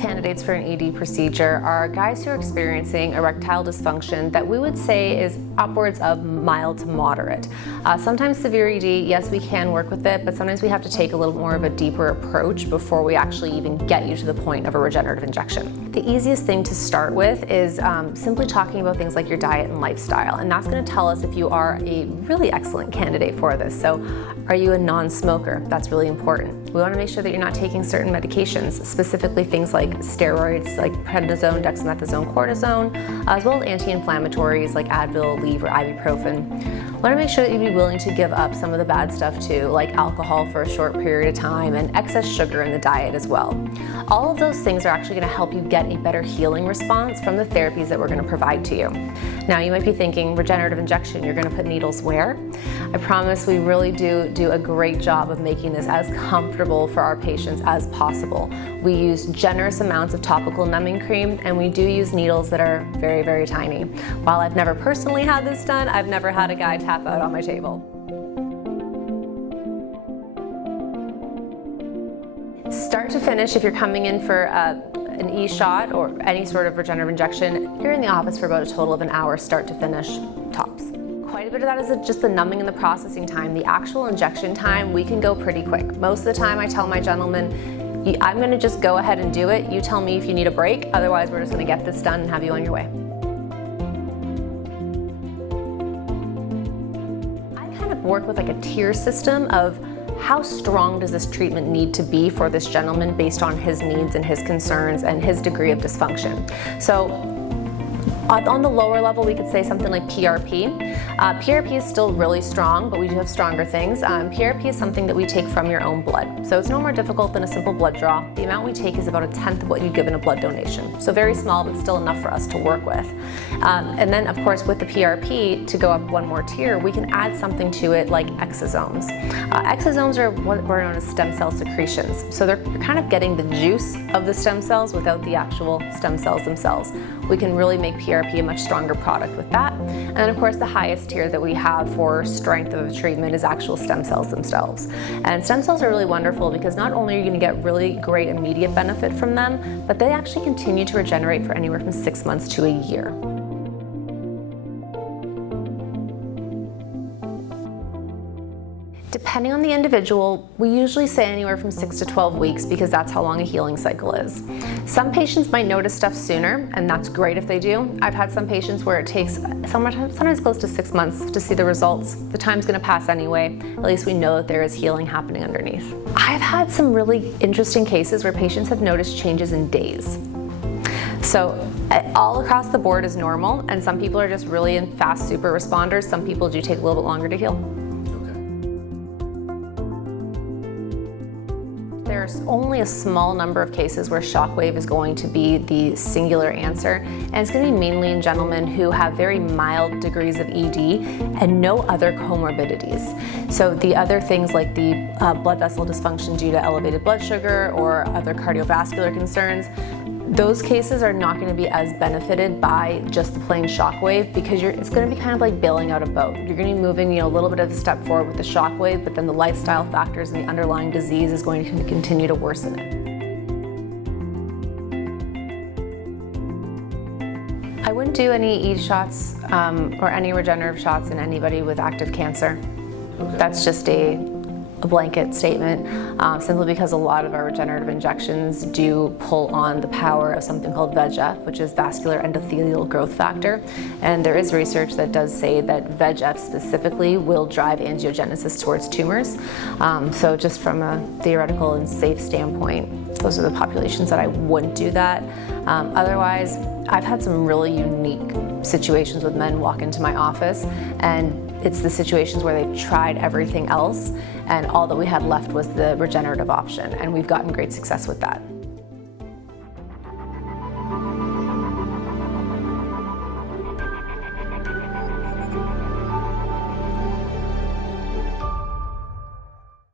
candidates for an ED procedure are guys who are experiencing erectile dysfunction that we would say is upwards of mild to moderate. Sometimes severe ED, yes, we can work with it, but sometimes we have to take a little more of a deeper approach before we actually even get you to the point of a regenerative injection. The easiest thing to start with is simply talking about things like your diet and lifestyle, and that's going to tell us if you are a really excellent candidate for this. So, are you a non-smoker? That's really important. We want to make sure that you're not taking certain medications, specifically things like steroids like prednisone, dexamethasone, cortisone, as well as anti-inflammatories like Advil, Aleve, or ibuprofen. We want to make sure that you'd be willing to give up some of the bad stuff too, like alcohol for a short period of time and excess sugar in the diet as well. All of those things are actually going to help you get a better healing response from the therapies that we're going to provide to you. Now you might be thinking, regenerative injection, you're going to put needles where? I promise we really do a great job of making this as comfortable for our patients as possible. We use generous amounts of topical numbing cream, and we do use needles that are very, very tiny. While I've never personally had this done, I've never had a guy tap out on my table. Start to finish, if you're coming in for an E-shot or any sort of regenerative injection, you're in the office for about a total of an hour, start to finish, tops. Quite a bit of that is just the numbing and the processing time. The actual injection time, we can go pretty quick. Most of the time I tell my gentlemen, I'm going to just go ahead and do it. You tell me if you need a break, otherwise we're just going to get this done and have you on your way. I kind of work with like a tier system of how strong does this treatment need to be for this gentleman based on his needs and his concerns and his degree of dysfunction. So on the lower level, we could say something like PRP. PRP is still really strong, but we do have stronger things. PRP is something that we take from your own blood. So it's no more difficult than a simple blood draw. The amount we take is about 1/10 of what you'd give in a blood donation. So very small, but still enough for us to work with. And then of course with the PRP, to go up one more tier, we can add something to it like exosomes. Exosomes are what are known as stem cell secretions. So you're kind of getting the juice of the stem cells without the actual stem cells themselves. We can really make PRP a much stronger product with that. And then of course the highest tier that we have for strength of a treatment is actual stem cells themselves. And stem cells are really wonderful because not only are you going to get really great immediate benefit from them, but they actually continue to regenerate for anywhere from 6 months to a year. Depending on the individual, we usually say anywhere from 6 to 12 weeks because that's how long a healing cycle is. Some patients might notice stuff sooner, and that's great if they do. I've had some patients where it takes sometimes close to 6 months to see the results. The time's going to pass anyway. At least we know that there is healing happening underneath. I've had some really interesting cases where patients have noticed changes in days. So all across the board is normal, and some people are just really fast super responders. Some people do take a little bit longer to heal. There's only a small number of cases where Shockwave is going to be the singular answer, and it's going to be mainly in gentlemen who have very mild degrees of ED and no other comorbidities. So the other things like the blood vessel dysfunction due to elevated blood sugar or other cardiovascular concerns, those cases are not going to be as benefited by just the plain Shockwave because it's going to be kind of like bailing out a boat. You're going to be moving, a little bit of a step forward with the Shockwave, but then the lifestyle factors and the underlying disease is going to continue to worsen it. I wouldn't do any ED shots or any regenerative shots in anybody with active cancer. Okay. That's just a blanket statement, simply because a lot of our regenerative injections do pull on the power of something called VEGF, which is vascular endothelial growth factor. And there is research that does say that VEGF specifically will drive angiogenesis towards tumors. So just from a theoretical and safe standpoint, those are the populations that I wouldn't do that. Otherwise, I've had some really unique situations with men walk into my office, and it's the situations where they've tried everything else and all that we had left was the regenerative option, and we've gotten great success with that.